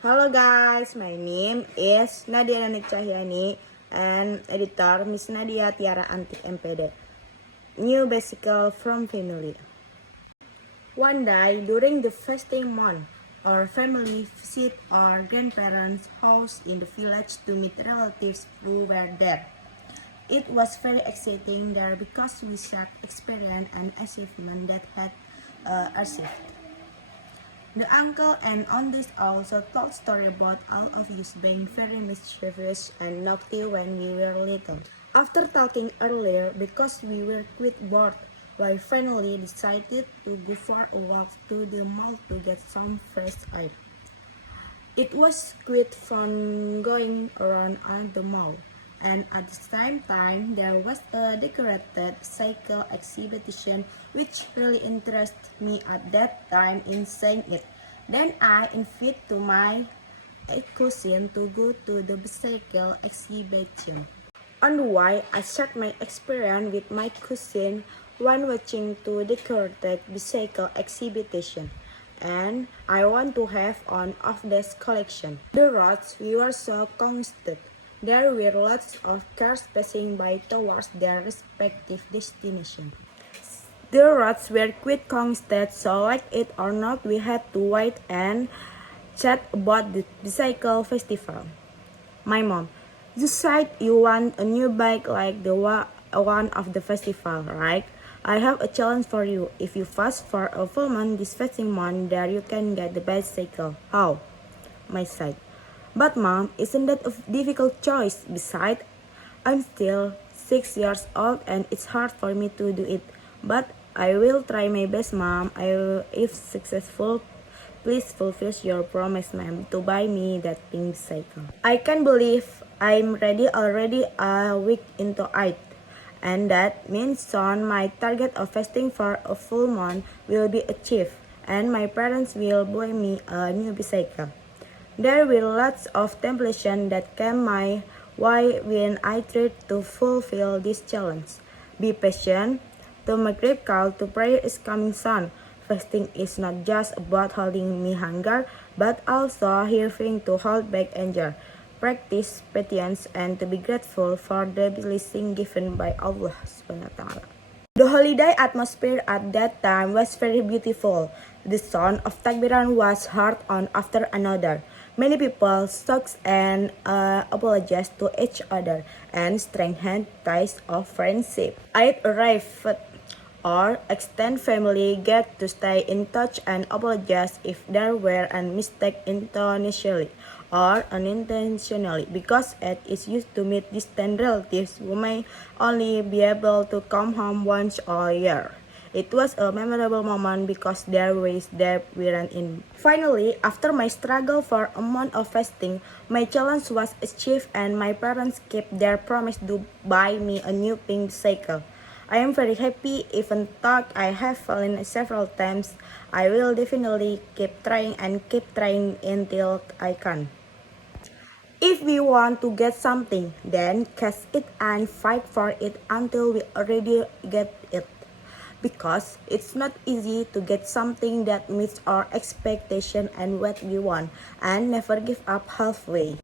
Hello guys, my name is Nadya Nunik Cahyani and editor Miss Nadya Tiara Antik MPD. New bicycle from family. One day during the fasting month, our family visit our grandparents' house in the village to meet relatives who were there. It was very exciting there because we shared experience and achievement that had achieved. The uncle and aunties also told stories about all of us being very mischievous and naughty when we were little. After talking earlier, because we were quite bored, we finally decided to go for a walk to the mall to get some fresh air. It was quite fun going around at the mall, and at the same time there was a decorated cycle exhibition which really interested me at that time in seeing it. Then I invited to my cousin to go to the bicycle exhibition. On the way, I shared my experience with my cousin when watching the decorated bicycle exhibition, and I want to have one of this collection. The roads were so congested. There were lots of cars passing by towards their respective destination. The roads were quite congested, so like it or not, we had to wait and chat about the bicycle festival. My mom, you said you want a new bike like the one of the festival, right? I have a challenge for you. If you fast for a full month this fasting month, there you can get the bicycle. How? My side. But mom, isn't that a difficult choice? Besides, I'm still 6 years old and it's hard for me to do it. But I will try my best, mom. If successful, please fulfill your promise, ma'am, to buy me that pink cycle. I can't believe I'm ready already a week into it. And that means soon my target of fasting for a full month will be achieved, and my parents will buy me a new bicycle. There will lots of temptation that came my way when I tried to fulfill this challenge. Be patient. The Maghrib call to prayer is coming soon. Fasting is not just about holding me hunger, but also hearing to hold back anger. Practice patience and to be grateful for the blessing given by Allah SWT. The holiday atmosphere at that time was very beautiful. The sound of takbiran was heard one after another. Many people spoke and apologized to each other and strengthened ties of friendship. I arrived or extended family get to stay in touch and apologize if there were a mistake intentionally or unintentionally, because it is used to meet distant relatives who may only be able to come home once a year. It was a memorable moment because their ways they weren't in. Finally, after my struggle for a month of fasting, my challenge was achieved and my parents kept their promise to buy me a new pink cycle. I am very happy, even though I have fallen several times. I will definitely keep trying until I can. If we want to get something, then catch it and fight for it until we already get it. Because it's not easy to get something that meets our expectation and what we want, and never give up halfway.